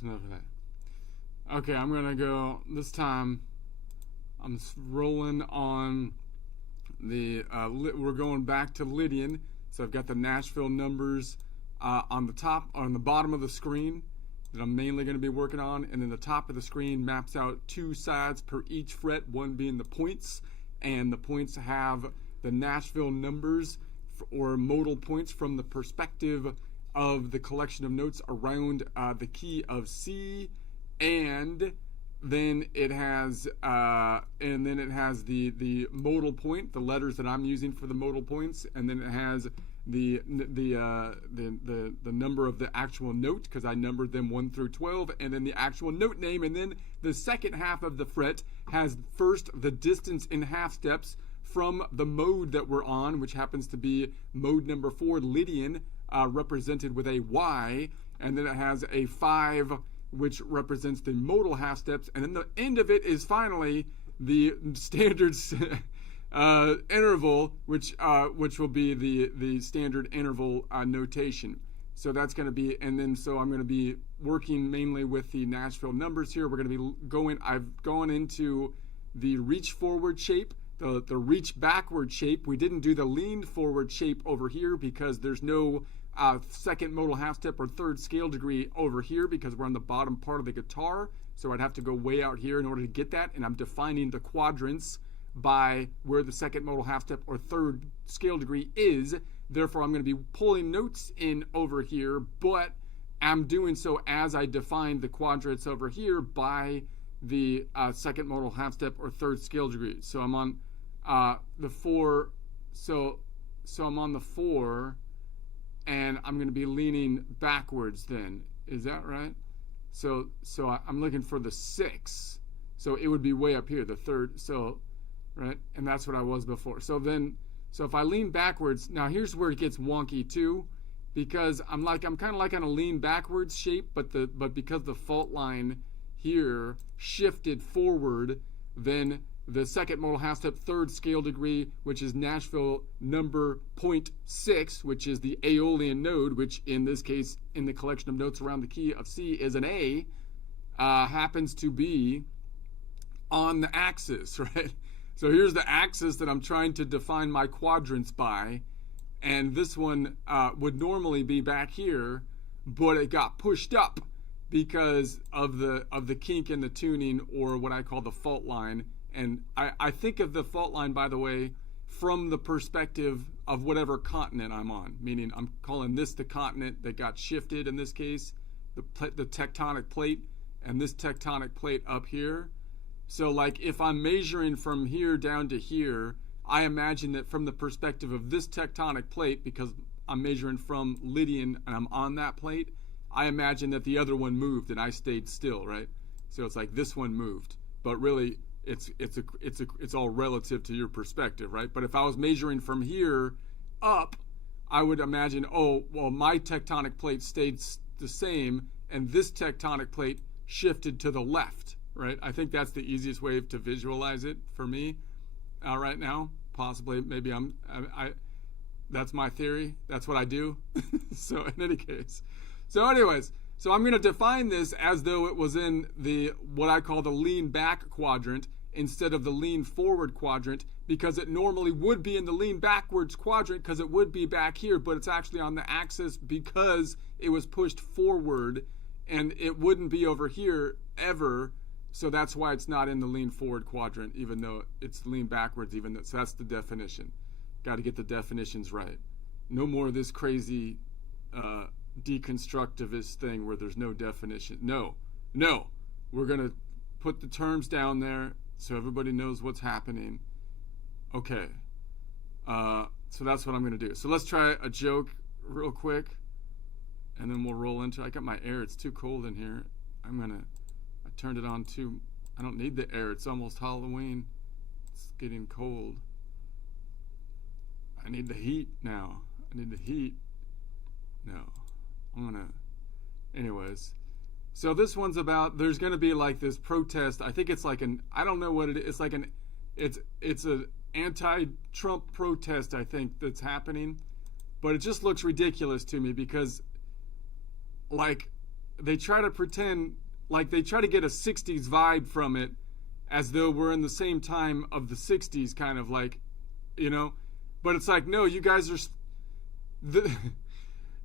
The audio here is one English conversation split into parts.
that's enough of that. Okay, I'm gonna go this time. I'm rolling on the. We're going back to Lydian, so I've got the Nashville numbers on the top, on the bottom of the screen that I'm mainly going to be working on, and then the top of the screen maps out two sides per each fret, one being the points, and the points have the Nashville numbers or modal points from the perspective of the collection of notes around the key of C, and then it has the modal point, the letters that I'm using for the modal points, and then it has the number of the actual note, because I numbered them 1 through 12, and then the actual note name, and then the second half of the fret has first the distance in half steps from the mode that we're on, which happens to be mode number 4, Lydian, represented with a Y, and then it has a 5, which represents the modal half steps, and then the end of it is finally the standard interval, which will be the standard interval notation. So that's going to be, and then so I'm going to be working mainly with the Nashville numbers here. We're going to be I've gone into the reach forward shape, the reach backward shape. We didn't do the lean forward shape over here because there's no second modal half step or third scale degree over here because we're on the bottom part of the guitar. So I'd have to go way out here in order to get that, and I'm defining the quadrants by where the second modal half step or third scale degree is. Therefore, I'm going to be pulling notes in over here, but I'm doing so as I define the quadrants over here by the second modal half step or third scale degree. So I'm on the 4. So I'm on the 4, and I'm going to be leaning backwards then. Is that right? So I'm looking for the 6. So it would be way up here, the 3rd. So, right? And that's what I was before. So if I lean backwards, now here's where it gets wonky too, because I'm kind of like on a lean backwards shape, but because the fault line here shifted forward, then the second modal half step third scale degree, which is Nashville number 0.6, which is the Aeolian node, which in this case, in the collection of notes around the key of C is an A, happens to be on the axis, right? So here's the axis that I'm trying to define my quadrants by, and this one would normally be back here, but it got pushed up because of the kink in the tuning, or what I call the fault line. And I think of the fault line, by the way, from the perspective of whatever continent I'm on, meaning I'm calling this the continent that got shifted in this case, the tectonic plate, and this tectonic plate up here. So like if I'm measuring from here down to here, I imagine that from the perspective of this tectonic plate, because I'm measuring from Lydian and I'm on that plate, I imagine that the other one moved and I stayed still, right? So it's like this one moved, but really it's all relative to your perspective, right? But if I was measuring from here up, I would imagine, oh, well, my tectonic plate stayed the same and this tectonic plate shifted to the left, right? I think that's the easiest way to visualize it for me right now. Possibly, maybe that's my theory. That's what I do. So in any case, so anyways, so I'm going to define this as though it was in the what I call the lean back quadrant instead of the lean forward quadrant, because it normally would be in the lean backwards quadrant because it would be back here, but it's actually on the axis because it was pushed forward, and it wouldn't be over here ever. So that's why it's not in the lean forward quadrant, even though it's lean backwards, even though, so that's the definition. Got to get the definitions right. No more of this crazy deconstructivist thing where there's no definition. No. We're going to put the terms down there so everybody knows what's happening. Okay. So that's what I'm going to do. So let's try a joke real quick, and then we'll roll into it. I got my air. It's too cold in here. I turned it on too. I don't need the air. It's almost Halloween. It's getting cold. I need the heat now. I need the heat. No. Anyways. So this one's about, there's going to be like this protest. I think it's like I don't know what it is. It's like it's an anti-Trump protest, I think, that's happening. But it just looks ridiculous to me because, like, they try to pretend like they try to get a 60s vibe from it, as though we're in the same time of the 60s, kind of like, you know. But it's like, no, you guys are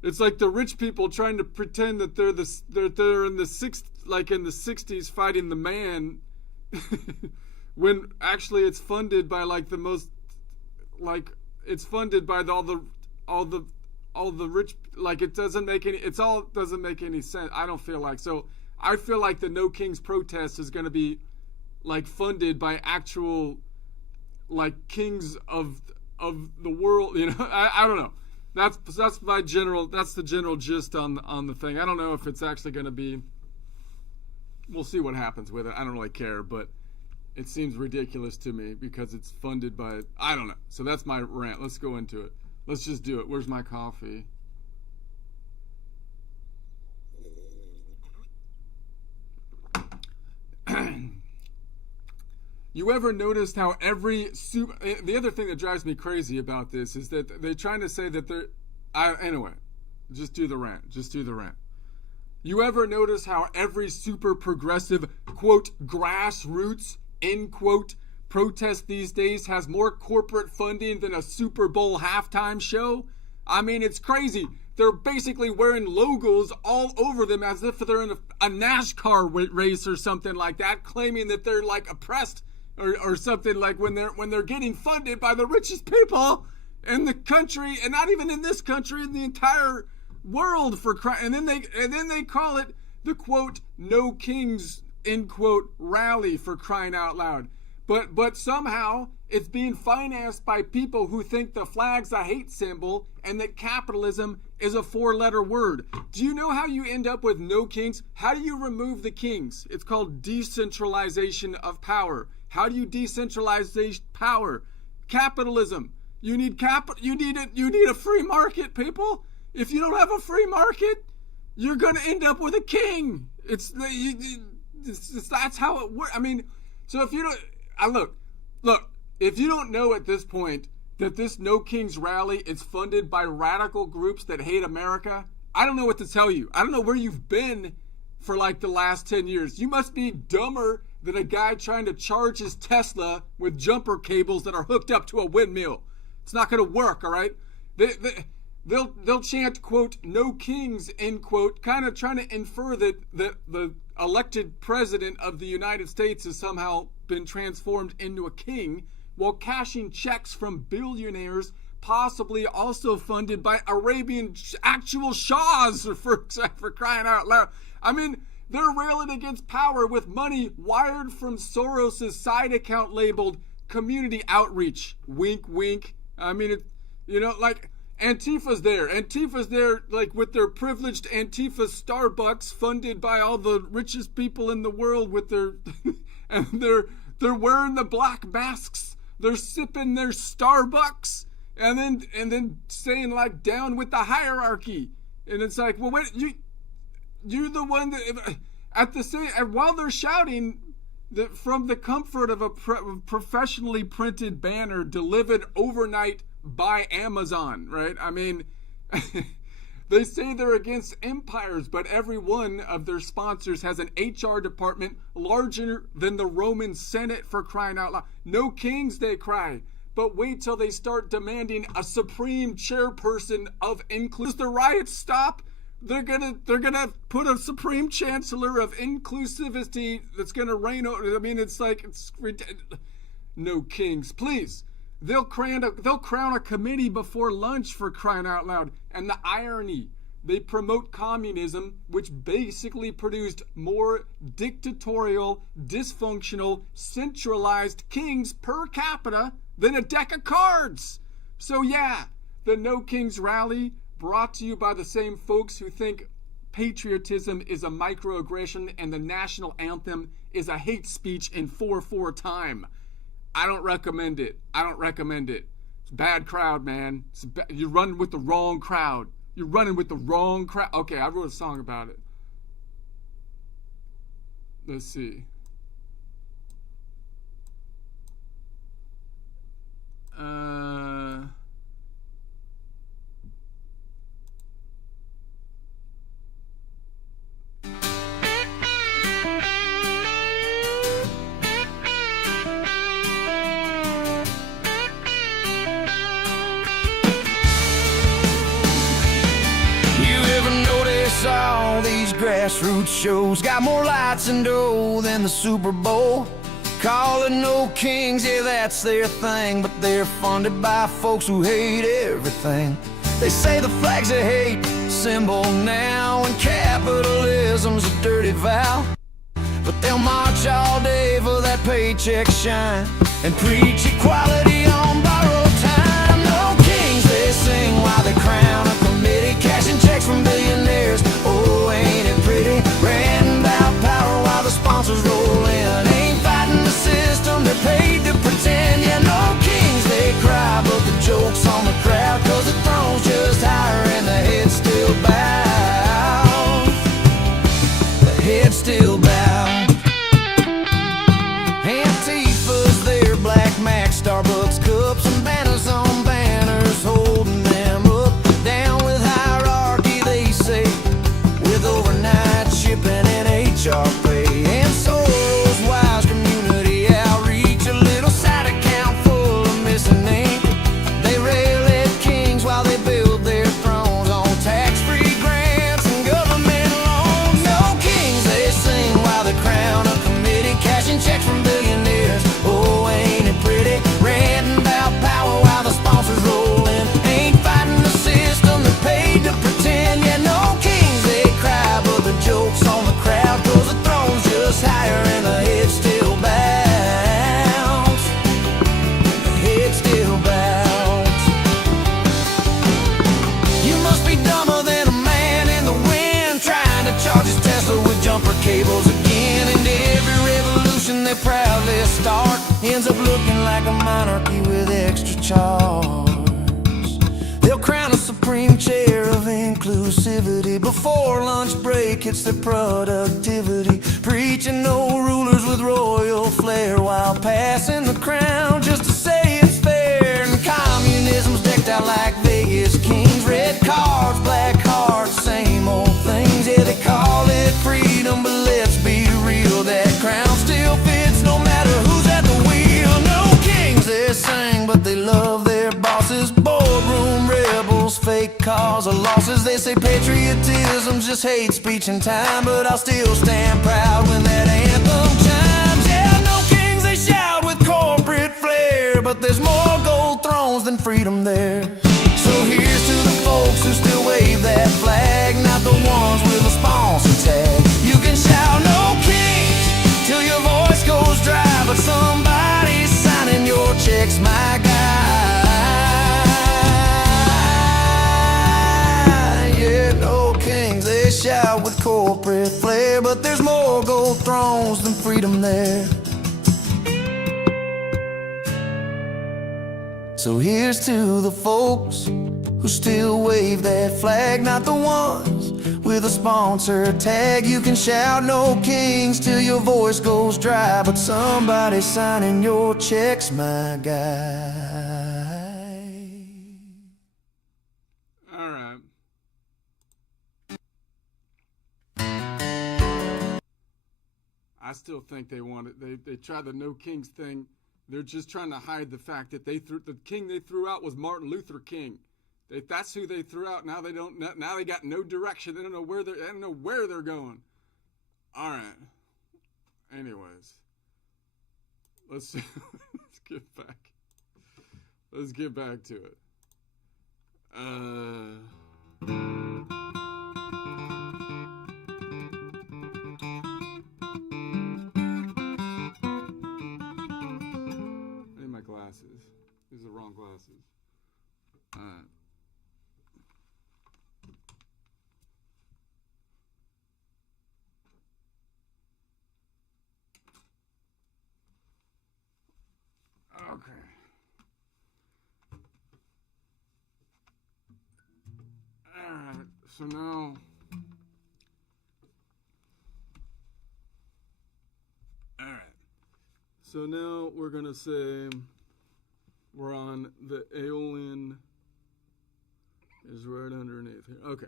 it's like the rich people trying to pretend that they're in the in the 60s fighting the man, when actually it's funded by like the most, like, it's funded by all the rich, like, it doesn't make any, it's all doesn't make any sense. I don't feel like. So I feel like the No Kings protest is going to be like funded by actual like kings of the world, you know. I don't know. That's the general gist on the thing. I don't know if it's actually going to be, we'll see what happens with it. I don't really care, but it seems ridiculous to me because it's funded by, I don't know. So that's my rant. Let's go into it. Let's just do it. Where's my coffee? You ever noticed how the other thing that drives me crazy about this is that they're trying to say that anyway, just do the rant. You ever notice how every super progressive, quote, grassroots, end quote, protest these days has more corporate funding than a Super Bowl halftime show? I mean, it's crazy. They're basically wearing logos all over them as if they're in a NASCAR race or something like that, claiming that they're like oppressed or something, like when they're getting funded by the richest people in the country, and not even in this country, in the entire world, for crying. And then they call it the quote No Kings end quote rally, for crying out loud. But somehow it's being financed by people who think the flag's a hate symbol and that capitalism is a 4-letter word. Do you know how you end up with no kings? How do you remove the kings? It's called decentralization of power. How do you decentralize power? Capitalism. You need a free market, people. If you don't have a free market, you're going to end up with a king. That's how it works. I mean, so if you don't, look, if you don't know at this point that this No Kings rally is funded by radical groups that hate America, I don't know what to tell you. I don't know where you've been for like the last 10 years. You must be dumber than a guy trying to charge his Tesla with jumper cables that are hooked up to a windmill. It's not going to work, all right? They'll chant, quote, no kings, end quote, kind of trying to infer that the elected president of the United States has somehow been transformed into a king, while cashing checks from billionaires, possibly also funded by Arabian actual shahs, for crying out loud. I mean, they're railing against power with money wired from Soros' side account labeled community outreach. Wink, wink. I mean, like, Antifa's there, like, with their privileged Antifa Starbucks funded by all the richest people in the world with their, and they're wearing the black masks. They're sipping their Starbucks and then saying, like, down with the hierarchy. And it's like, well, wait, you're the one that, at the same, while they're shouting that from the comfort of a professionally printed banner delivered overnight by Amazon, right? I mean, they say they're against empires, but every one of their sponsors has an HR department larger than the Roman Senate, for crying out loud. No kings, they cry. But wait till they start demanding a supreme chairperson of inclusion. The riots stop, they're gonna put a supreme chancellor of inclusivity that's gonna reign over. I mean, it's no kings, please. They'll crown a committee before lunch, for crying out loud. And the irony, they promote communism, which basically produced more dictatorial, dysfunctional, centralized kings per capita than a deck of cards. So yeah, the No Kings rally, brought to you by the same folks who think patriotism is a microaggression and the national anthem is a hate speech in 4/4 time. I don't recommend it. It's a bad crowd, man. You're running with the wrong crowd. Okay, I wrote a song about it. Let's see. grassroots shows. Got more lights and dough than the Super Bowl. Call it No Kings, yeah, that's their thing. But they're funded by folks who hate everything. They say the flag's a hate symbol now, and capitalism's a dirty vow. But they'll march all day for that paycheck shine and preach equality on borrowed time. No kings, they sing while they crown a committee, cashing checks from billionaires. Oh, ain't it pretty? Ranting about power while the sponsors roll in. Ain't fighting the system, they're paid to pretend. Yeah, no kings, they cry, but the joke's on the crowd, 'cause the throne's just higher and the head's still bowed. The head's still bowed. Antifa's their Black Mac, Starbucks cups and banners on banners, holding them up. Down with hierarchy, they say, with overnight shipping and HR pay. And Soros wise community outreach, a little side account full of missing ink. They rail at kings while they build their thrones on tax-free grants and government loans. No kings, they sing while they crown a committee, cashing checks from billionaires. Oh, ain't it pretty? Ranting about power while the sponsors roll in. Ain't fighting the system, they're paid to pretend. Yeah, no kings, they cry, but the joke's on the crowd, 'cause the throne's just higher and the head still bounds. The head still bounds. You must be dumber than a man in the wind, trying to charge his Tesla with jumper cables again. And every revolution they proudly start ends up looking like a monarchy with extra charge. They'll crown a supreme chair of inclusivity before lunch break hits their productivity, preaching no rulers with royal flair while passing the crown just to say it's fair. And communism's decked out like Vegas kings, red cards, black hearts, same old things. Yeah, they call it freedom, but let's be real, that crown still fits no matter who's at the wheel. No kings, they sing, but they love their bosses. Boardroom rebels, fake cause of losses. They say patriotism's just hate speech and time, but I'll still stand proud when that anthem chimes. Yeah, no kings, they shout with corporate flair, but there's more gold thrones than freedom there. So here's to the folks who still wave that flag, not the ones with a sponsor tag. You can shout no kings till your voice goes dry, but somebody's signing your checks, my guy. Yeah, no kings, they shout with corporate flair, but there's more gold thrones than freedom there. So here's to the folks who still wave that flag, not the ones with a sponsor tag. You can shout no kings till your voice goes dry, but somebody's signing your checks, my guy. All right. I still think they want it. They tried the No Kings thing. They're just trying to hide the fact that the king they threw out was Martin Luther King. That's who they threw out. Now they don't. Now they got no direction. They don't know where they're going. All right. Anyways, let's get back. Let's get back to it. My glasses. These are the wrong glasses. All right. Okay. All right. So now. All right. So now we're going to say we're on the Aeolian is right underneath here. Okay.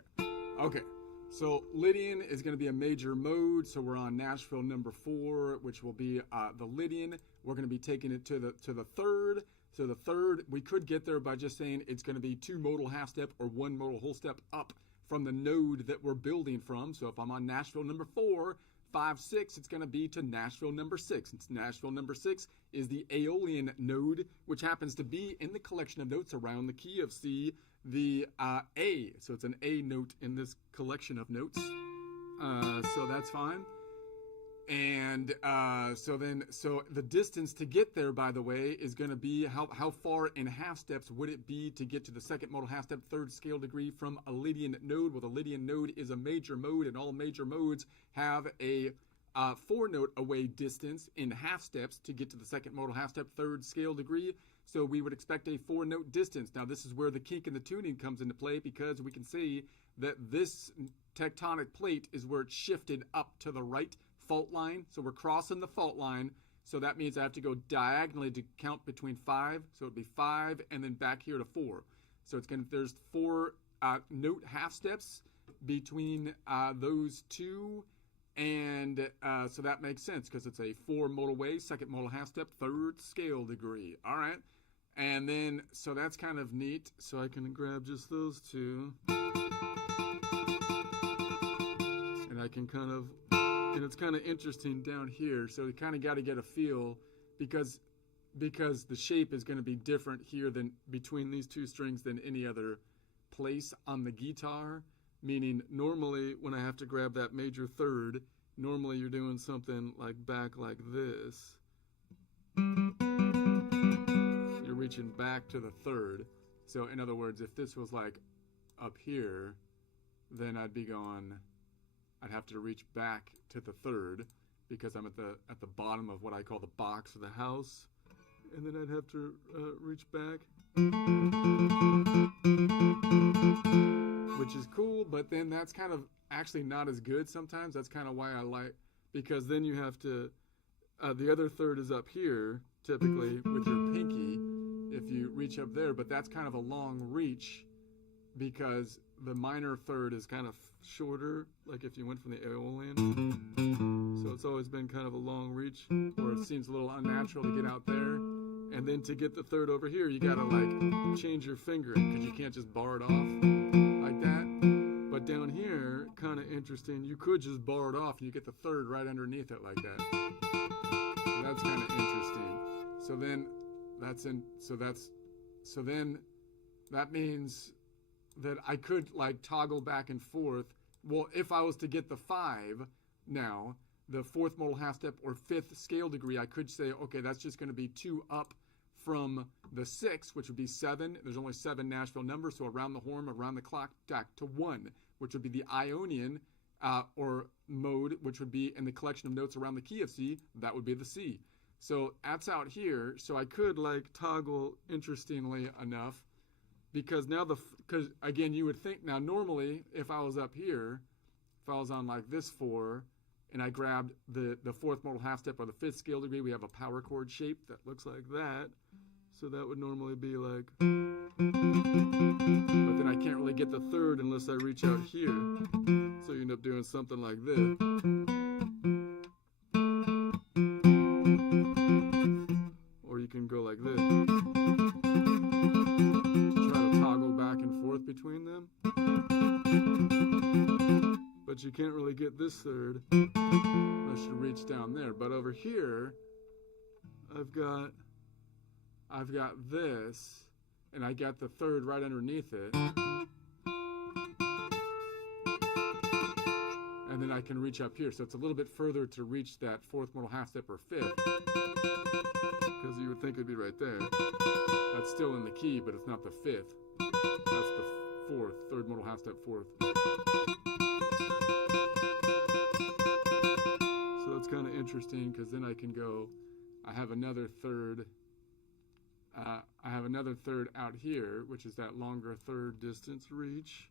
Okay. So Lydian is going to be a major mode. So we're on Nashville number 4, which will be the Lydian. We're going to be taking it to the third. So the third, we could get there by just saying it's going to be 2 modal half step or 1 modal whole step up from the node that we're building from. So if I'm on Nashville number 4, 5, 6, it's going to be to Nashville number 6. It's Nashville number 6 is the Aeolian node, which happens to be in the collection of notes around the key of C, the A. So it's an A note in this collection of notes. So that's fine. And so the distance to get there, by the way, is going to be how far in half steps would it be to get to the second modal half step, third scale degree from a Lydian node? Well, the Lydian node is a major mode, and all major modes have a 4-note away distance in half steps to get to the second modal half step, third scale degree. So we would expect a 4-note distance. Now, this is where the kink in the tuning comes into play, because we can see that this tectonic plate is where it's shifted up to the right fault line. So we're crossing the fault line. So that means I have to go diagonally to count between 5. So it'd be 5 and then back here to 4. So there's 4 note half steps between those two. And so that makes sense, because it's a 4 modal way, second modal half step, third scale degree. All right. And then, so that's kind of neat. So I can grab just those two. And I can kind of, and it's kind of interesting down here. So you kind of got to get a feel, because the shape is going to be different here than between these two strings than any other place on the guitar. Meaning normally when I have to grab that major third, normally you're doing something like back like this. You're reaching back to the third. So in other words, if this was like up here, then I'd have to reach back to the third, because I'm at the bottom of what I call the box or the house. And then I'd have to reach back. Which is cool, but then that's kind of actually not as good sometimes. That's kind of why I like, because then you have to, the other third is up here, typically, with your pinky, if you reach up there, but that's kind of a long reach, because the minor third is kind of shorter, like if you went from the Aeolian. So it's always been kind of a long reach, or it seems a little unnatural to get out there. And then to get the third over here, you gotta like change your fingering, because you can't just bar it off like that. But down here, kind of interesting, you could just bar it off and you get the third right underneath it like that. So that's kind of interesting. So then that means that I could like toggle back and forth. Well, if I was to get the 5 now, the 4th modal half step or 5th scale degree, I could say, okay, that's just going to be 2 up from the 6, which would be 7. There's only 7 Nashville numbers, so around the horn, around the clock, back to 1, which would be the Ionian or mode, which would be in the collection of notes around the key of C. That would be the C. So that's out here. So I could like toggle, interestingly enough, because now because again, you would think, now normally if I was up here, if I was on like this 4, and I grabbed the 4th modal half step or the 5th scale degree, we have a power chord shape that looks like that. So that would normally be like, but then I can't really get the 3rd unless I reach out here. So you end up doing something like this. Or you can go like this. Try to toggle back and forth between them. But you can't really get this 3rd unless you reach down there. But over here, I've got this, and I got the 3rd right underneath it. And then I can reach up here. So it's a little bit further to reach that 4th modal half step or 5th. Because you would think it'd be right there. That's still in the key, but it's not the 5th. That's the 4th, 3rd modal half step, 4th. So that's kind of interesting, because then I can go, I have another 3rd. I have another 3rd out here, which is that longer 3rd distance reach.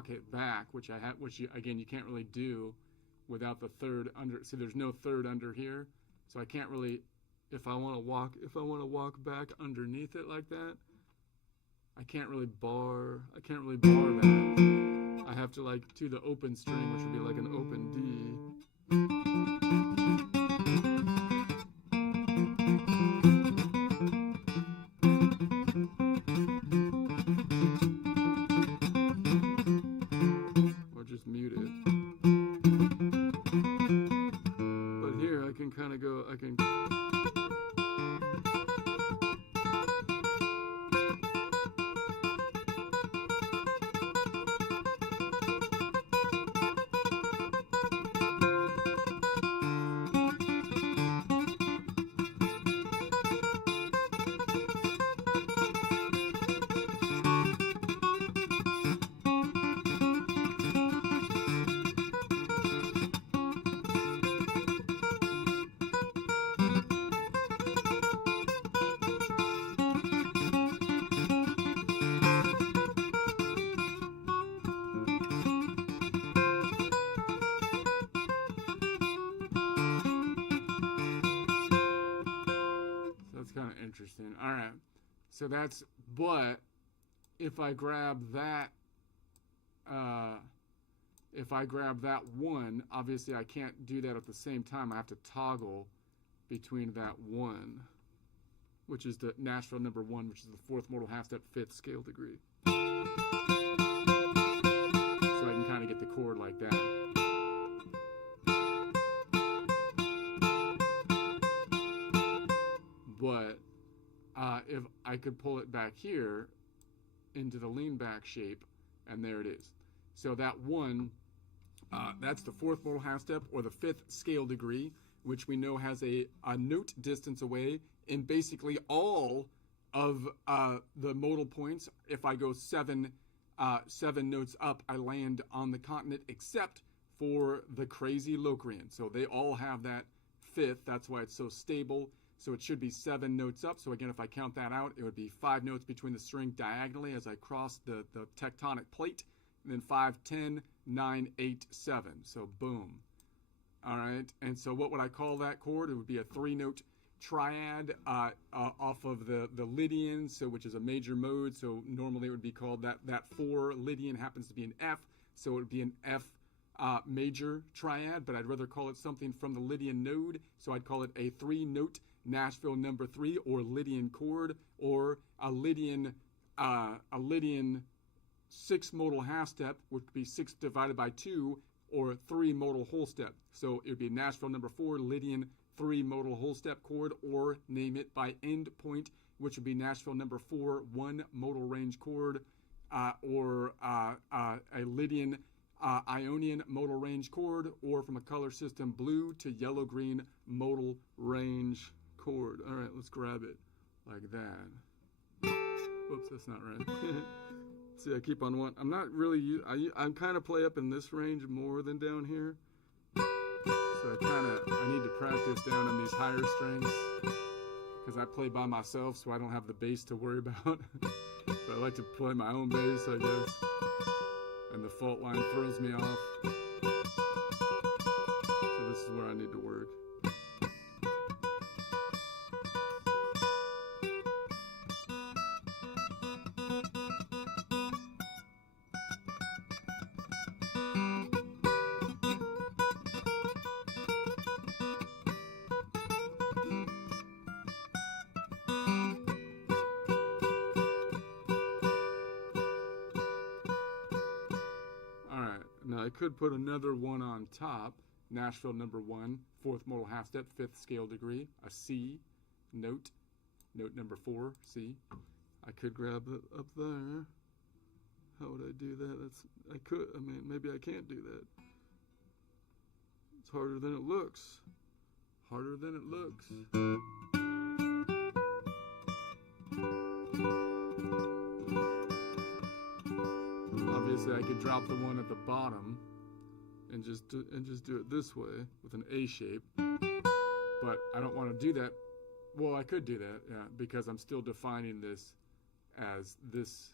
walk it back, which again you can't really do without the third under. See, there's no third under here, so I can't really. If I want to walk back underneath it like that, I can't really bar that. I have to like do the open string, which would be like an open D. Or just mute it. But here I can kind of go, I can. Kind of interesting. All right, so that's. But if I grab that, one, obviously I can't do that at the same time. I have to toggle between that one, which is the Nashville number 1, which is the 4th modal half step, 5th scale degree. So I can kind of get the chord like that. But if I could pull it back here into the lean back shape, and there it is. So that one, that's the 4th modal half step, or the 5th scale degree, which we know has a note distance away in basically all of the modal points. If I go 7 notes up, I land on the continent, except for the crazy Locrian. So they all have that 5th. That's why it's so stable. So it should be 7 notes up. So again, if I count that out, it would be 5 notes between the string diagonally as I cross the tectonic plate, and then 5, 10, 9, 8, 7. So boom. All right. And so what would I call that chord? It would be a 3-note triad off of the Lydian, so which is a major mode. So normally it would be called that 4 Lydian happens to be an F, so it would be an F major triad, but I'd rather call it something from the Lydian node. So I'd call it a 3-note Nashville number 3, or Lydian chord, or a Lydian 6 modal half step, which would be 6 divided by 2, or 3 modal whole step. So it would be Nashville number 4, Lydian 3 modal whole step chord, or name it by end point, which would be Nashville number 4, 1 modal range chord, or a Lydian Ionian modal range chord, or from a color system blue to yellow-green modal range chord. All right, let's grab it like that. Whoops, that's not right. See, I keep on one. I'm not really. I kind of play up in this range more than down here. So I need to practice down in these higher strings because I play by myself, so I don't have the bass to worry about. So I like to play my own bass, I guess. And the fault line throws me off. So this is where I need to work. Now I could put another one on top, Nashville number 1, 4th modal half step, 5th scale degree, a C note, note number 4, C. I could grab it up there. How would I do that? Maybe I can't do that. It's harder than it looks. Harder than it looks. Obviously, I could drop the one at the bottom and just do it this way with an A shape. But I don't want to do that. Well, I could do that, yeah, because I'm still defining this as this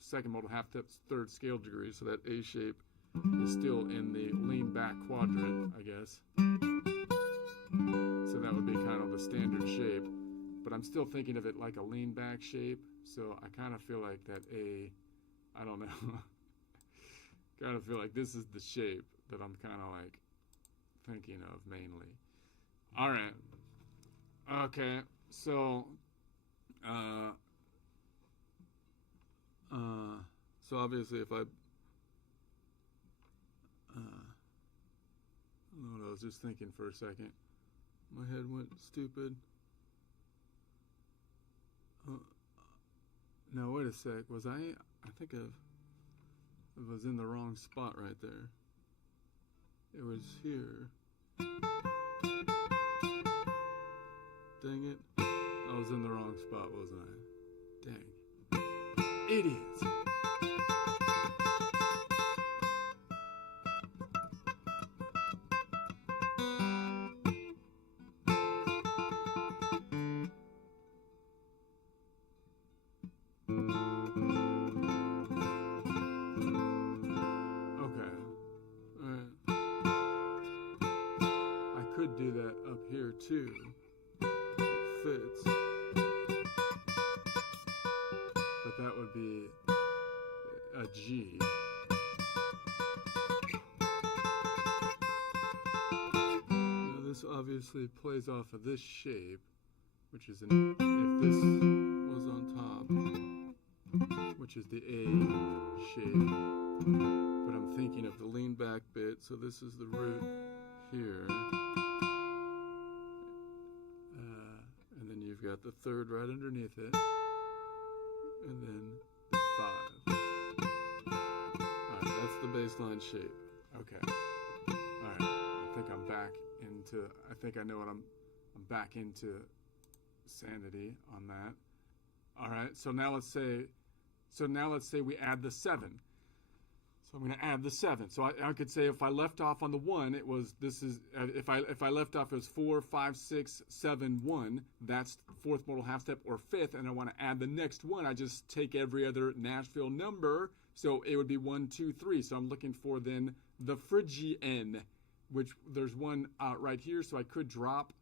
second modal half step, third scale degree. So that A shape is still in the lean back quadrant, I guess. So that would be kind of the standard shape. But I'm still thinking of it like a lean back shape. So I kind of feel like that A, I don't know. Kind of feel like this is the shape that I'm kind of like thinking of mainly. All right. Okay. So, so obviously if I, I was just thinking for a second. My head went stupid. No, wait a sec. Was I think I was in the wrong spot right there. It was here. Dang it. I was in the wrong spot, wasn't I? Dang. Idiots. Could do that up here too. It fits. But that would be a G. Now this obviously plays off of this shape, which is if this was on top, which is the A shape. But I'm thinking of the lean back bit, so this is the root here. And then you've got the third right underneath it. And then the 5. Alright, that's the baseline shape. Okay. Alright, I think I'm back into, I think I know what I'm back into sanity on that. Alright, so now let's say we add the 7. So I'm going to add the 7. So I could say if I left off on the 1, it was, this is, if I left off as 4, 5, 6, 7, 1, that's fourth modal half step or fifth, and I want to add the next one, I just take every other Nashville number, so it would be 1, 2, 3. So I'm looking for then the Phrygian, which there's one right here, so I could drop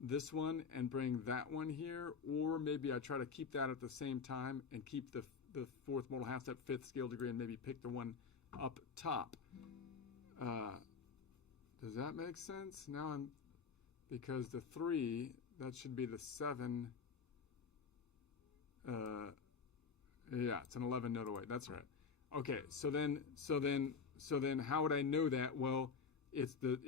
this one and bring that one here, or maybe I try to keep that at the same time and keep the fourth modal half step, fifth scale degree, and maybe pick the one up top. Does that make sense? Now because the 3, that should be the 7. Yeah, it's an 11 note away. That's right. Okay, so then how would I know that? Well, it's the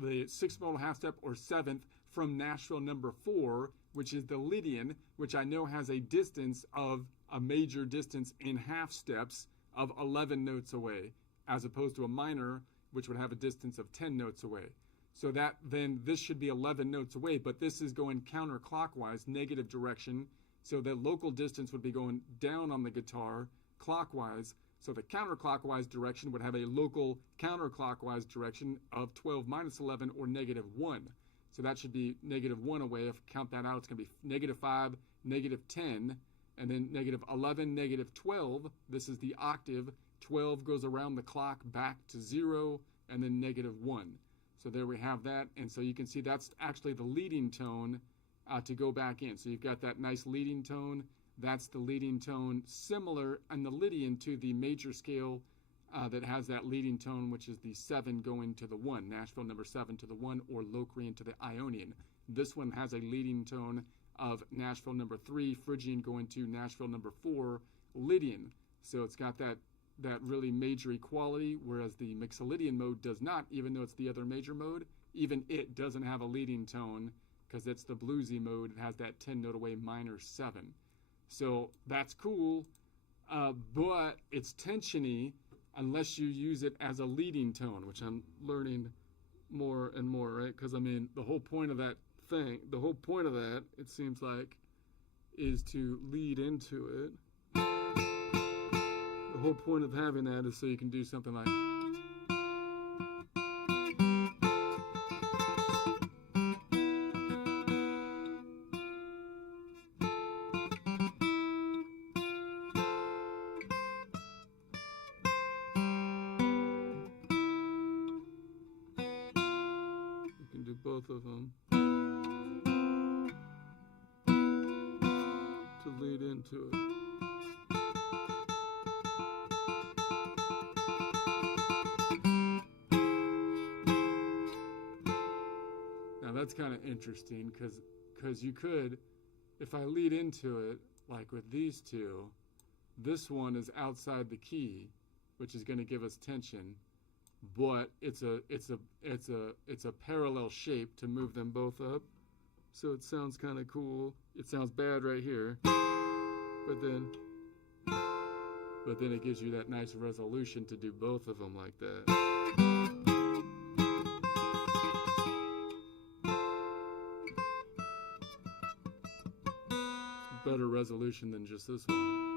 6th modal half step or 7th from Nashville number 4, which is the Lydian, which I know has a distance of a major distance in half steps of 11 notes away, as opposed to a minor, which would have a distance of 10 notes away. So that then this should be 11 notes away, but this is going counterclockwise, negative direction. So the local distance would be going down on the guitar clockwise. So the counterclockwise direction would have a local counterclockwise direction of 12 minus 11 or negative 1. So that should be negative 1 away. If I count that out, it's going to be negative 5, negative 10, and then negative 11, negative 12. This is the octave. 12 goes around the clock back to 0, and then negative 1. So there we have that. And so you can see that's actually the leading tone to go back in. So you've got that nice leading tone. That's the leading tone, similar in the Lydian to the major scale that has that leading tone, which is the 7 going to the 1, Nashville number 7 to the 1, or Locrian to the Ionian. This one has a leading tone of Nashville number 3, Phrygian going to Nashville number 4, Lydian. So it's got that really major equality, whereas the Mixolydian mode does not, even though it's the other major mode. Even it doesn't have a leading tone because it's the bluesy mode. It has that 10 note away minor 7. So that's cool, but it's tensiony unless you use it as a leading tone, which I'm learning more and more, right? Because, I mean, the whole point of that thing, it seems like, is to lead into it. The whole point of having that is so you can do something like... both of them to lead into it. Now that's kind of interesting because you could, if I lead into it like with these two, this one is outside the key, which is going to give us tension, but it's a parallel shape to move them both up. So it sounds kind of cool. It sounds bad right here, but then it gives you that nice resolution to do both of them like that. Better resolution than just this one.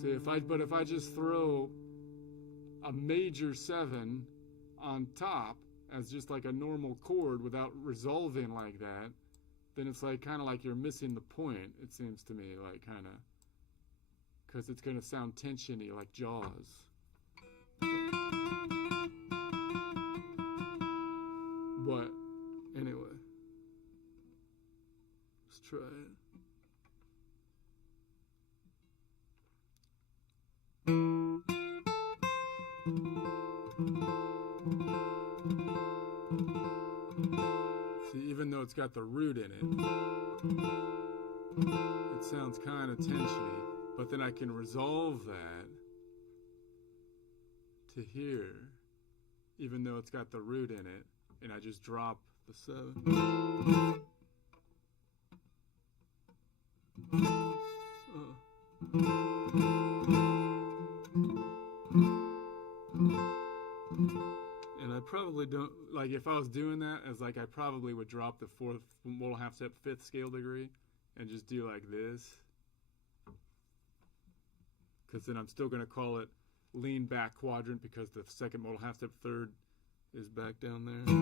See, if I just throw a major 7 on top as just like a normal chord without resolving like that, then it's like kind of like you're missing the point, it seems to me, like kind of, because it's going to sound tensiony like Jaws. But anyway, let's try it. See, even though it's got the root in it, it sounds kind of tensiony, but then I can resolve that to here, even though it's got the root in it, and I just drop the 7. And I probably don't, like if I was doing that, as like I probably would drop the 4th modal half step 5th scale degree and just do like this, because then I'm still going to call it lean back quadrant because the 2nd modal half step 3rd is back down there.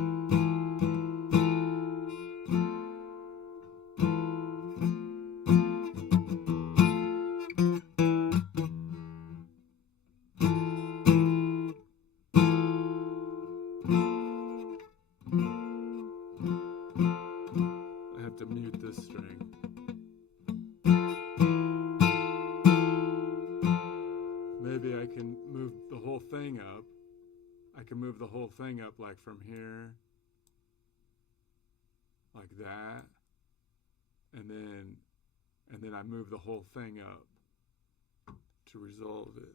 Thing up like from here like that, and then I move the whole thing up to resolve it.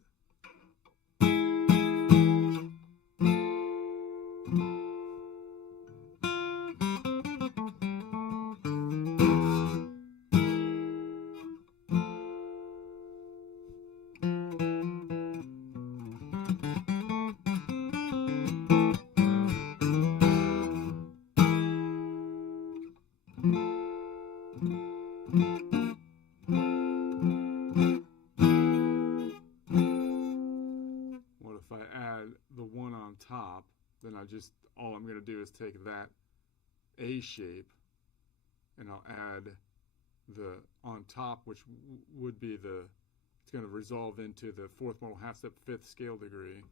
Then all I'm going to do is take that A shape and I'll add the on top, which would be it's going to resolve into the 4th modal half step 5th scale degree.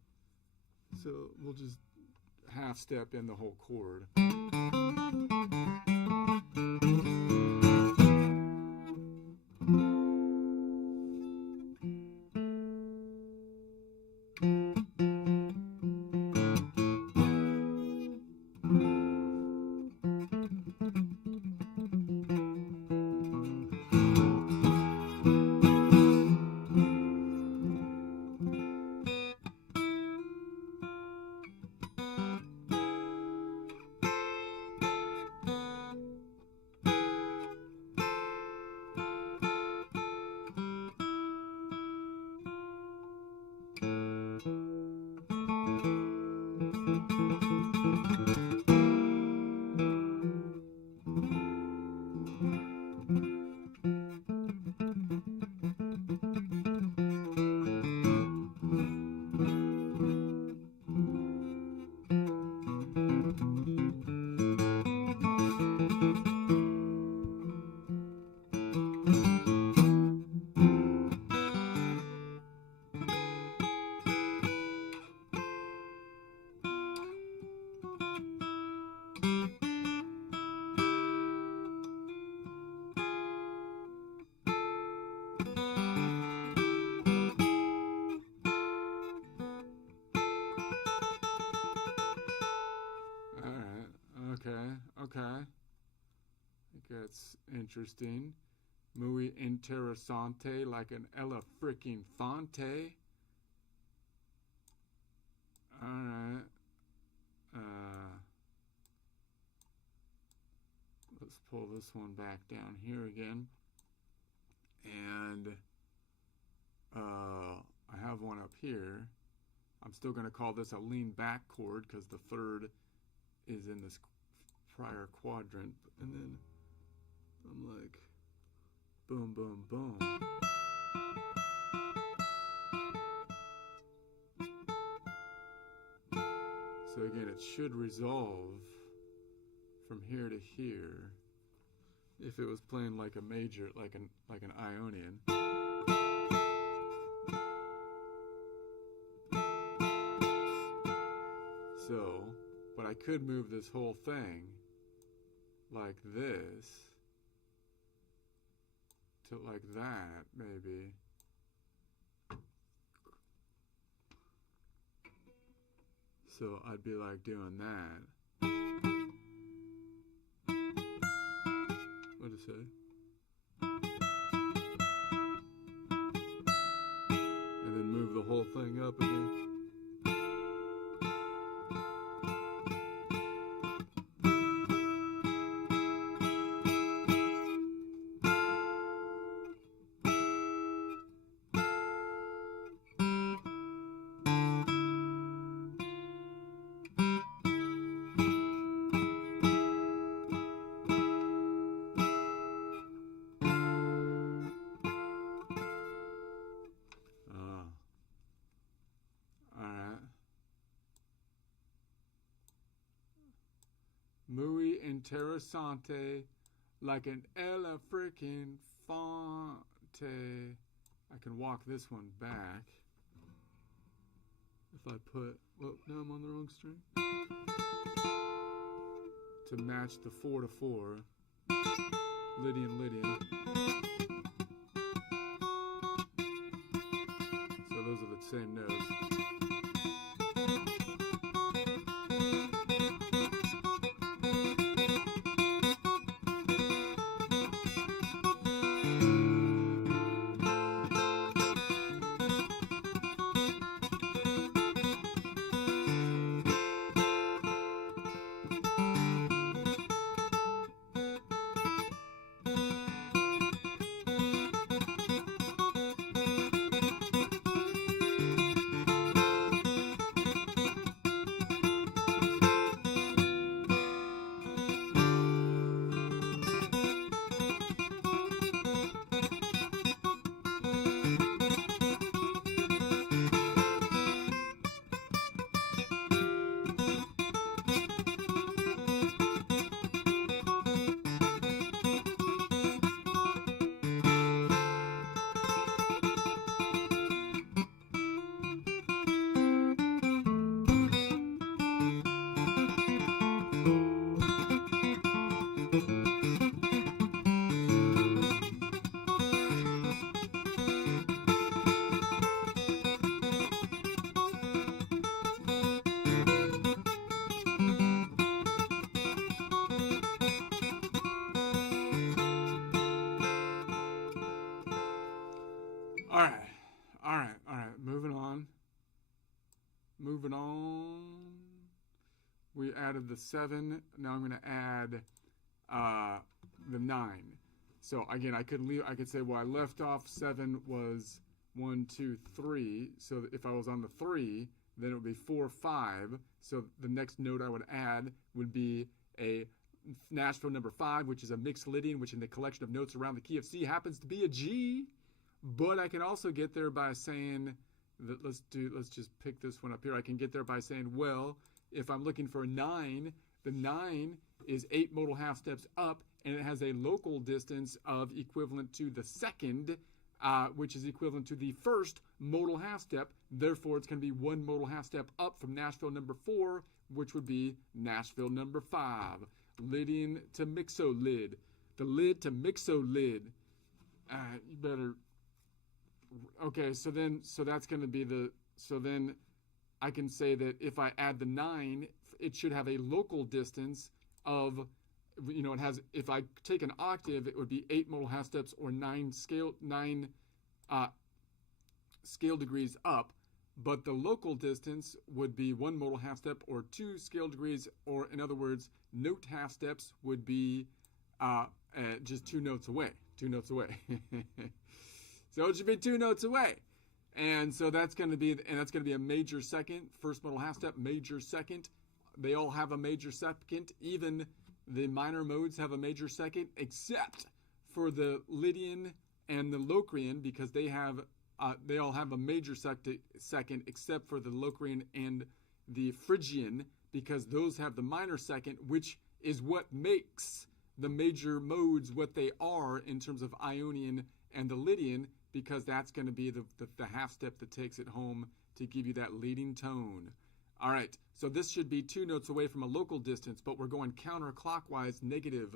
So we'll just half step in the whole chord. Okay. I think that's interesting. Muy interesante, like an Ella freaking Fonte. Alright. Let's pull this one back down here again. And I have one up here. I'm still going to call this a lean back chord because the third is in this prior quadrant. And then I'm like, boom, boom, boom. So again, it should resolve from here to here if it was playing like a major, like an Ionian. So, but I could move this whole thing like this to like that, maybe. So I'd be like doing that. What did it say? And then move the whole thing up again. Muy interesante, like an Ella freaking Fonte. I can walk this one back. If I put, well, no, I'm on the wrong string. To match the 4/4, Lydian, Lydian. So those are the same notes. All right. Moving on. We added the 7. Now I'm going to add the 9. So again, I could say, well, I left off 7 was 1, 2, 3. So if I was on the 3, then it would be 4, 5. So the next note I would add would be a Nashville number 5, which is a mixed Lydian, which in the collection of notes around the key of C happens to be a G. But I can also get there by saying that let's just pick this one up here. I can get there by saying, well, if I'm looking for a 9, the 9 is 8 modal half steps up, and it has a local distance of equivalent to the second, which is equivalent to the first modal half step. Therefore, it's going to be 1 modal half step up from Nashville number 4, which would be Nashville number 5. Lydian to mixolid. The lid to mixolid. You better... Okay, so that's going to be so then I can say that if I add the 9, it should have a local distance of you know, it has, if I take an octave, it would be 8 modal half steps or 9 scale degrees up, but the local distance would be 1 modal half step or 2 scale degrees, or in other words, note half steps would be just 2 notes away. 2 notes away. So it should be 2 notes away. And so that's going to be, a major second, first modal half step, major second. They all have a major second. Even the minor modes have a major second, except for the Lydian and the Locrian, because they all have a major second, except for the Locrian and the Phrygian, because those have the minor second, which is what makes the major modes what they are in terms of Ionian and the Lydian, because that's going to be the half step that takes it home to give you that leading tone. All right, so this should be 2 notes away from a local distance, but we're going counterclockwise negative.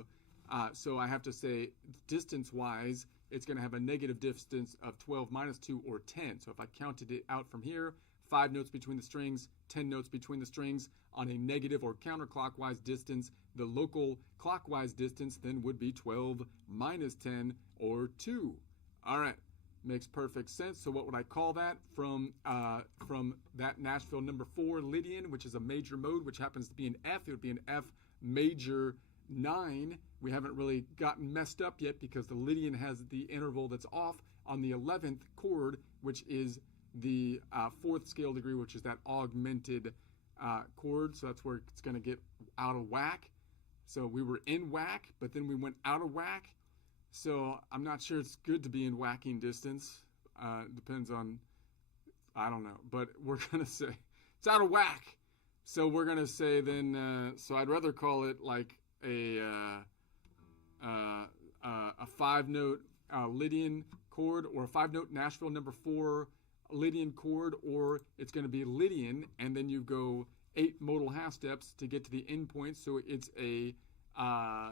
So I have to say distance-wise, it's going to have a negative distance of 12 minus 2 or 10. So if I counted it out from here, 5 notes between the strings, 10 notes between the strings on a negative or counterclockwise distance. The local clockwise distance then would be 12 minus 10 or 2. All right. Makes perfect sense. So what would I call that from that Nashville number 4 Lydian, which is a major mode, which happens to be an F? It would be an F major 9. We haven't really gotten messed up yet because the Lydian has the interval that's off on the 11th chord, which is the 4th scale degree, which is that augmented chord. So that's where it's going to get out of whack. So we were in whack, but then we went out of whack. So I'm not sure it's good to be in whacking distance. Depends on, I don't know. But we're going to say it's out of whack. So we're going to say then, so I'd rather call it like a 5-note Lydian chord, or a 5-note Nashville number 4 Lydian chord, or it's going to be Lydian, and then you go 8 modal half steps to get to the end point. So it's a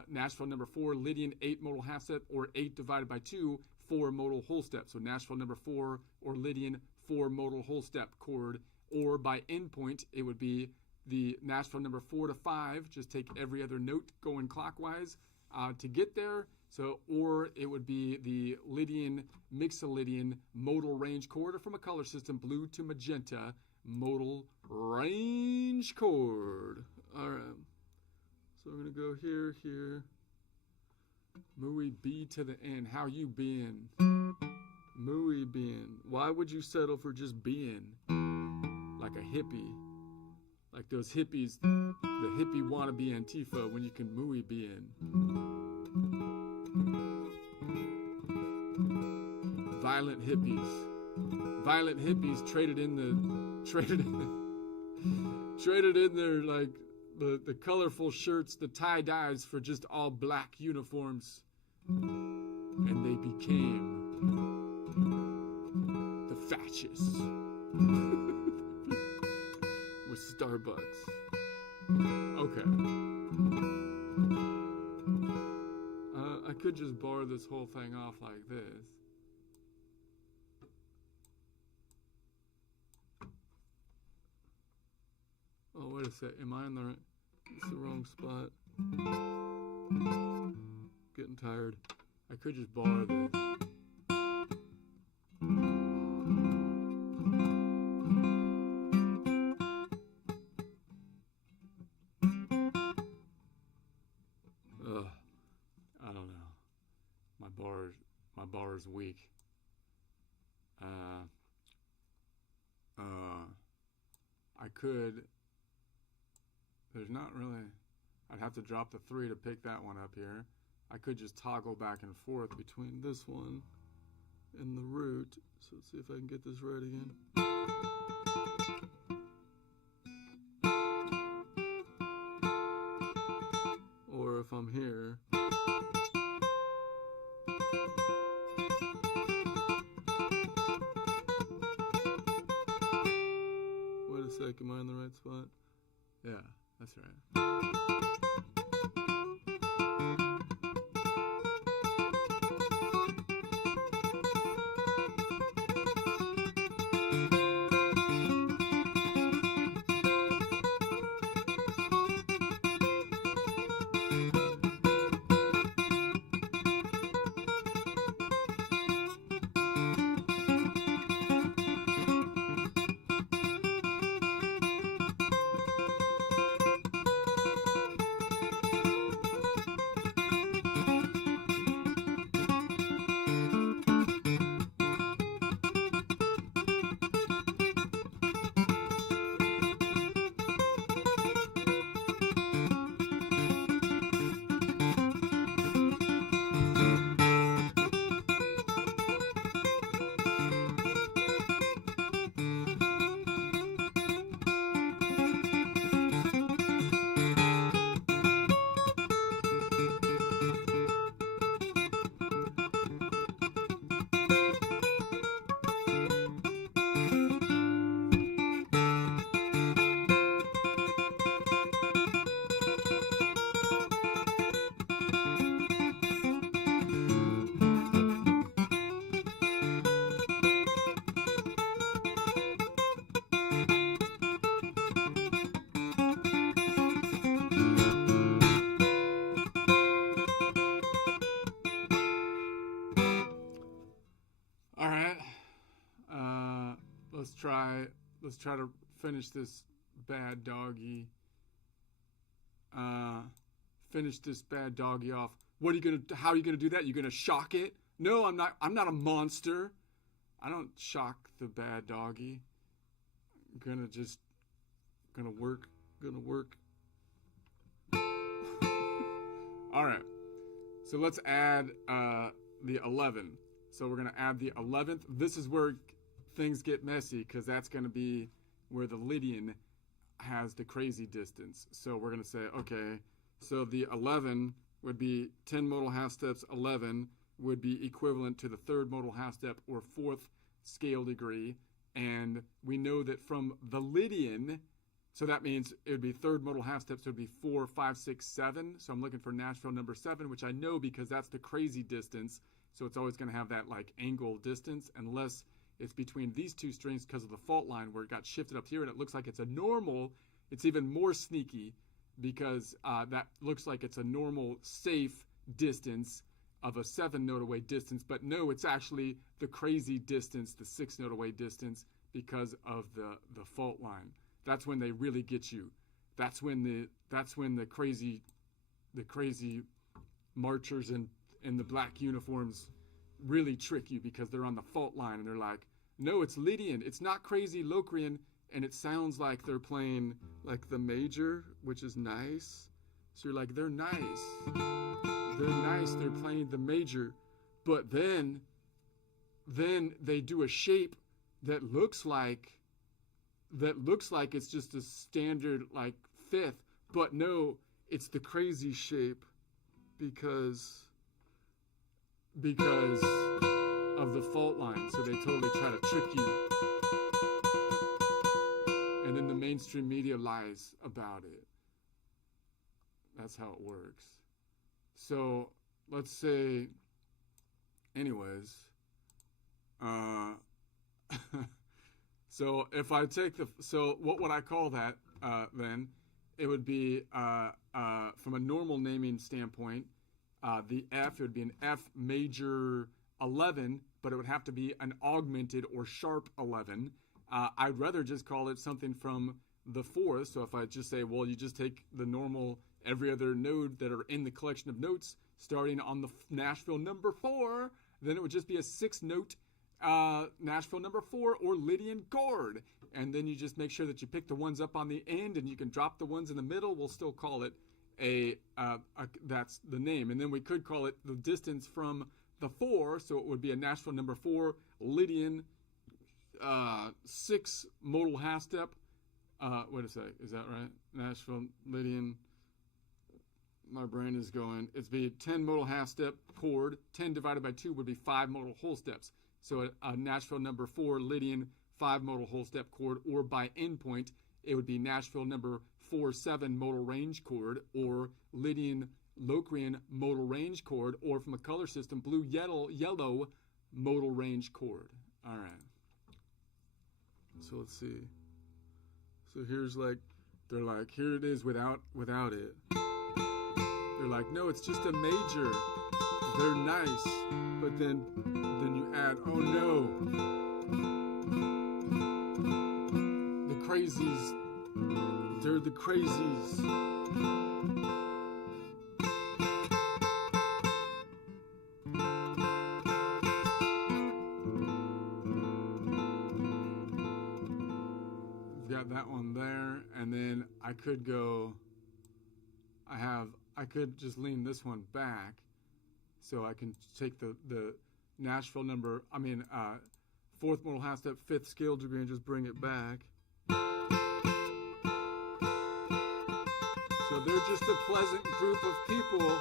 Nashville number 4 Lydian 8 modal half step, or 8 divided by 2 4 modal whole step. So Nashville number 4 or Lydian 4 modal whole step chord, or by endpoint it would be the Nashville number 4 to 5. Just take every other note going clockwise to get there. So, or it would be the Lydian Mixolydian modal range chord, or from a color system, blue to magenta modal range chord. All right. So we're going to go here, here. Muy B to the end. How you been? Muy bien. Why would you settle for just being? Like a hippie. Like those hippies, the hippie wannabe Antifa, when you can muy bien. Violent hippies. Violent hippies traded in their like the colorful shirts, the tie-dyes for just all black uniforms. And they became the fascists. With Starbucks. Okay. I could just bar this whole thing off like this. Oh, wait a sec. Am I in the right? It's the wrong spot. Getting tired. I could just bar this. Ugh. I don't know. My bar is weak. I could. There's not really. I'd have to drop the 3 to pick that one up here. I could just toggle back and forth between this one and the root. So let's see if I can get this right again. Or if I'm here. Wait a sec, am I in the right spot? Yeah, that's right. let's try to finish this bad doggy. Finish this bad doggy off. How are you gonna do that? You gonna shock it? No, I'm not a monster. I don't shock the bad doggy. Gonna work. All right. So let's add the 11. So we're gonna add the 11th. This is where things get messy because that's gonna be where the Lydian has the crazy distance. So we're gonna say, okay, so the 11 would be 10 modal half steps. 11 would be equivalent to the third modal half step or fourth scale degree. And we know that from the Lydian, so that means it would be third modal half steps, so it would be 4, 5, 6, 7. So I'm looking for Nashville number 7, which I know because that's the crazy distance. So it's always going to have that like angle distance unless it's between these two strings because of the fault line where it got shifted up here and it looks like it's a normal. It's even more sneaky because that looks like it's a normal safe distance of a 7 note away distance, but no, it's actually the crazy distance, the 6 note away distance because of the fault line. That's when they really get you. That's when the crazy marchers in the black uniforms really trick you because they're on the fault line and they're like, no, it's Lydian, it's not crazy Locrian, and it sounds like they're playing like the major, which is nice. So you're like, they're nice. They're nice, they're playing the major, but then they do a shape that looks like it's just a standard like fifth, but no, it's the crazy shape because of the fault line. So they totally try to trick you. And then the mainstream media lies about it. That's how it works. So let's say, anyways, so if I take so what would I call that then? It would be, from a normal naming standpoint, the F, it would be an F major 11, but it would have to be an augmented or sharp 11. I'd rather just call it something from the fourth. So if I just say, well, you just take the normal every other node that are in the collection of notes starting on the Nashville number 4, then it would just be a 6-note Nashville number 4 or Lydian chord. And then you just make sure that you pick the ones up on the end and you can drop the ones in the middle. We'll still call it that's the name. And then we could call it the distance from the 4. So it would be a Nashville number 4 Lydian 6 modal half step. Wait a sec, is that right? Nashville Lydian. My brain is going. It's be 10 modal half step chord. 10 divided by 2 would be 5 modal whole steps. So a Nashville number 4 Lydian 5 modal whole step chord, or by endpoint, it would be Nashville number 4/7 modal range chord, or Lydian Locrian modal range chord, or from a color system, blue yellow modal range chord. All right. So let's see. So here's like, they're like, here it is without it. They're like, no, it's just a major. They're nice, but then you add, oh no, the crazies. They're the crazies. We've got that one there, and then I could go. I could just lean this one back, so I can take the Nashville number. Fourth modal half step, fifth scale degree, and just bring it back. So they're just a pleasant group of people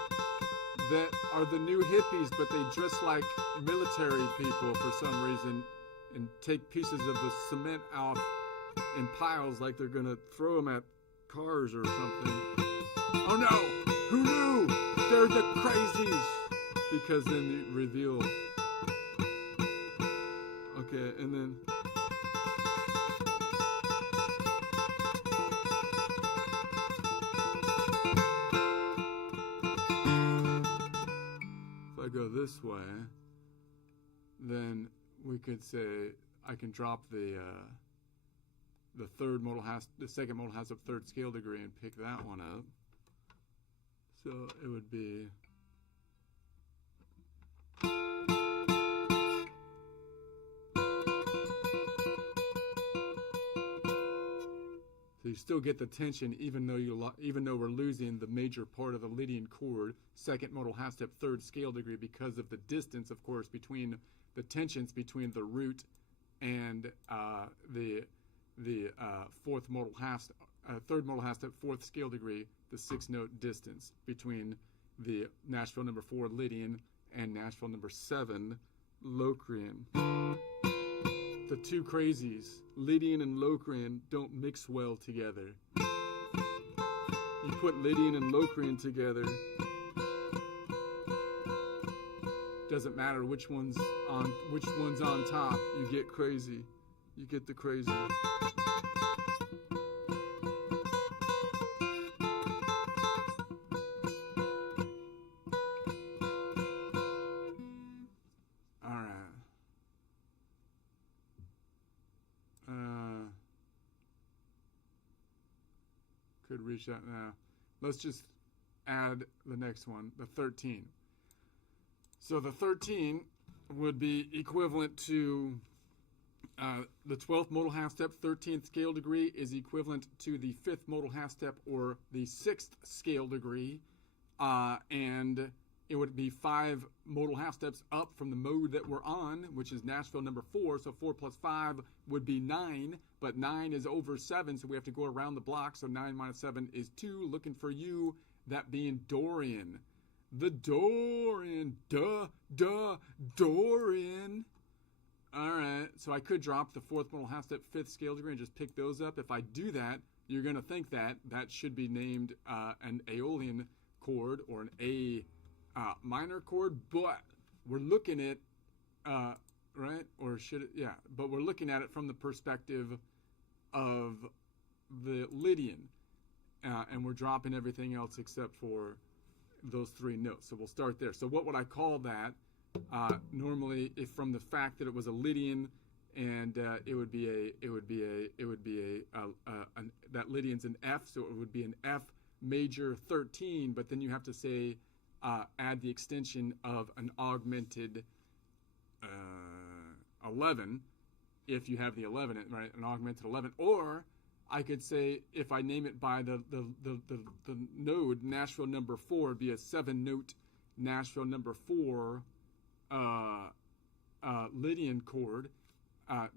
that are the new hippies, but they dress like military people for some reason and take pieces of the cement out in piles like they're gonna throw them at cars or something. Oh no! Who knew? They're the crazies! Because then you reveal. Okay, and then. If I go this way, then we could say I can drop the second modal hastep third scale degree and pick that one up. So it would be so you still get the tension even though we're losing the major part of the Lydian chord, second modal hastep third scale degree, because of the distance, of course, between the tensions between the root and the fourth modal hastep, third modal hastep fourth scale degree, the 6-note distance between the Nashville number 4 Lydian and Nashville number 7 Locrian. The two crazies, Lydian and Locrian, don't mix well together. You put Lydian and Locrian together, doesn't matter which one's on top, you get crazy. You get the crazy. Could reach that now. Let's just add the next one, the 13. So the 13 would be equivalent to the 12th modal half step, 13th scale degree is equivalent to the 5th modal half step or the 6th scale degree, and it would be 5 modal half steps up from the mode that we're on, which is Nashville number 4. So 4 plus 5 would be 9, but 9 is over 7, so we have to go around the block. So 9 minus 7 is 2. Looking for you, that being Dorian. The Dorian. Dorian. All right, so I could drop the 4th modal half step, 5th scale degree and just pick those up. If I do that, you're going to think that should be named an Aeolian chord or an A minor chord, but we're looking at right, or should it, yeah, but we're looking at it from the perspective of the Lydian, and we're dropping everything else except for those 3 notes. So we'll start there. So what would I call that? Normally, if from the fact that it was a Lydian, and it would be that Lydian's an F, so it would be an F major 13, but then you have to say add the extension of an augmented 11 if you have the 11, right? An augmented 11. Or I could say, if I name it by the node, Nashville number 4 would be a 7-note Nashville number 4 Lydian chord.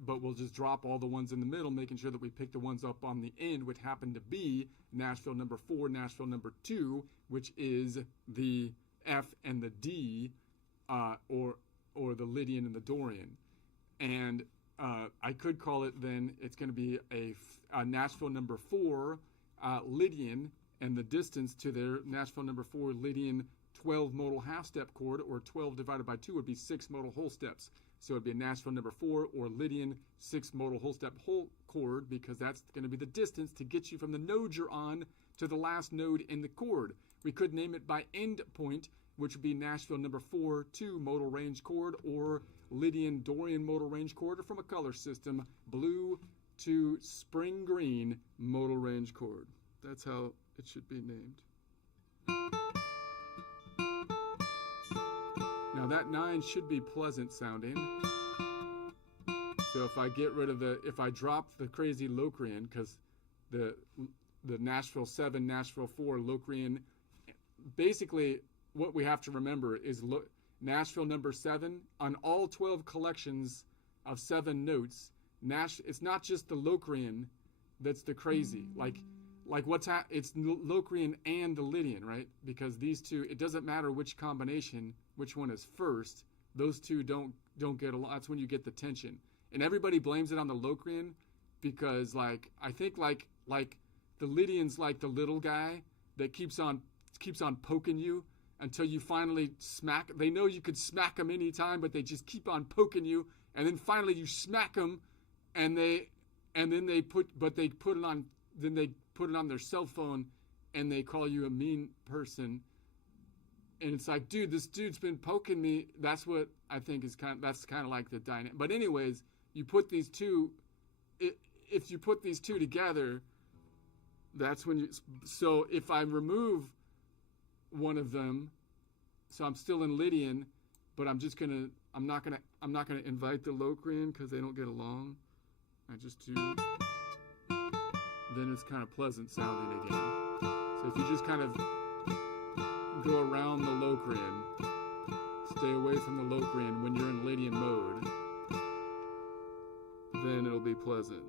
But we'll just drop all the ones in the middle, making sure that we pick the ones up on the end, which happen to be Nashville number 4, Nashville number 2, which is the F and the D, or the Lydian and the Dorian. And I could call it then, it's going to be a Nashville number 4 Lydian, and the distance to their Nashville number 4 Lydian 12 modal half step chord, or 12 divided by 2 would be 6 modal whole steps. So it'd be a Nashville number 4 or Lydian 6 modal whole step whole chord, because that's going to be the distance to get you from the node you're on to the last node in the chord. We could name it by end point, which would be Nashville number 4 2 modal range chord, or Lydian Dorian modal range chord, or from a color system, blue to spring green modal range chord. That's how it should be named. Now that 9 should be pleasant sounding. So if I get rid of if I drop the crazy Locrian, because the Nashville 7, Nashville 4 Locrian, basically what we have to remember is Nashville number 7 on all 12 collections of 7 notes. It's not just the Locrian that's the crazy. Like it's Locrian and the Lydian, right? Because these two, it doesn't matter which combination, which one is first. Those two don't get along. That's when you get the tension. And everybody blames it on the Locrian, because I think like the Lydian's like the little guy that keeps on poking you until you finally smack. They know you could smack them anytime, but they just keep on poking you, and then finally you smack them, and then they put it on their cell phone, and they call you a mean person. And it's like, dude, this dude's been poking me. That's what I think is that's kind of like the dynamic. But anyways, you put these two, if you put these two together, that's when you, so if I remove one of them, so I'm still in Lydian, but I'm not gonna invite the Locrian because they don't get along. I just do, then it's kind of pleasant sounding again. So if you just kind of go around the Locrian, stay away from the Locrian when you're in Lydian mode, then it'll be pleasant.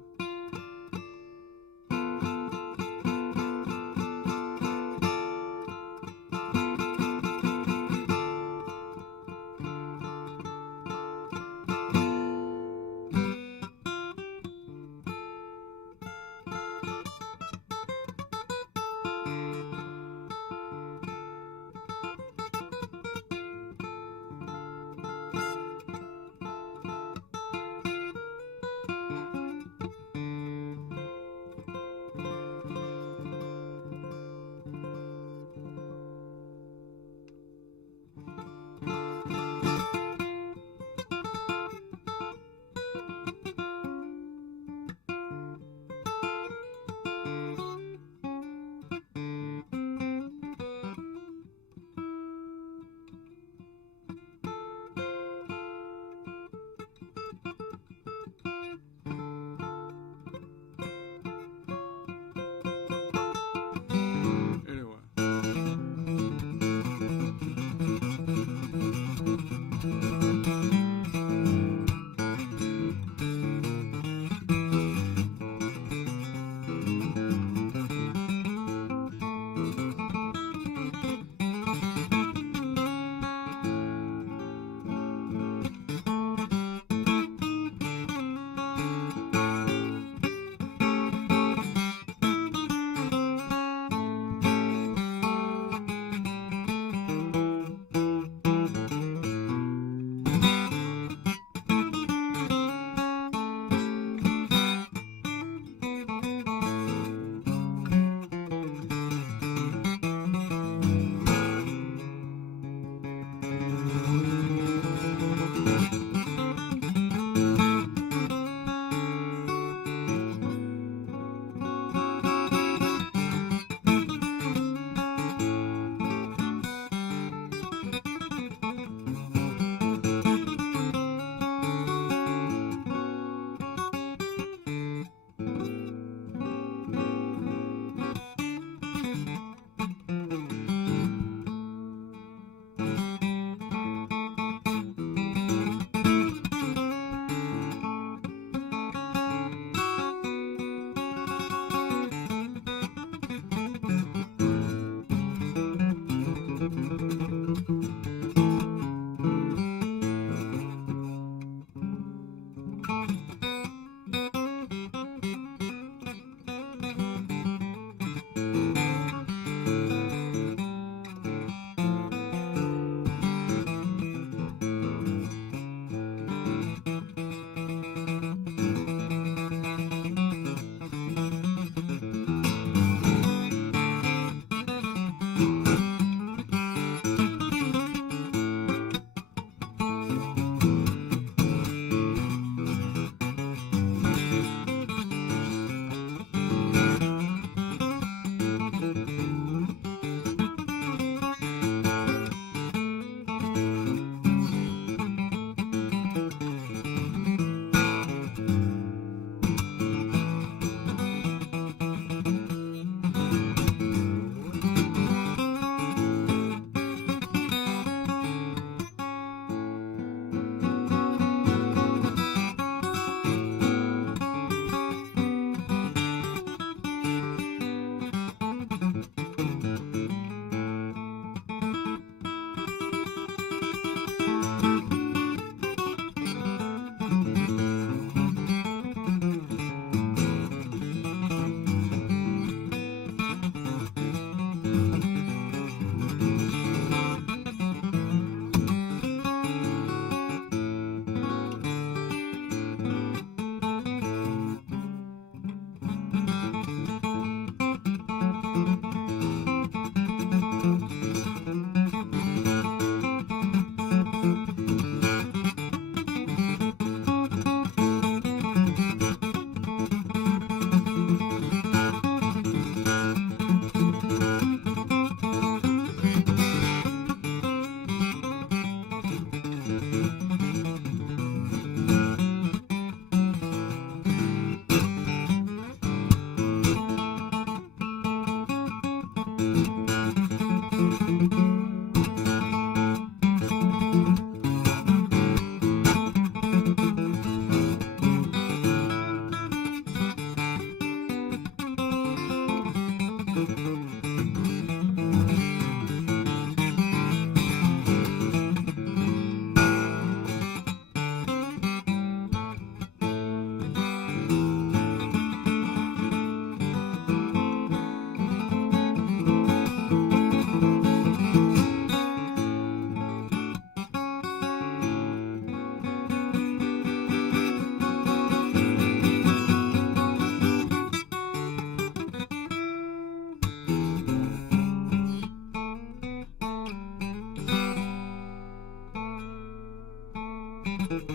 Thank you.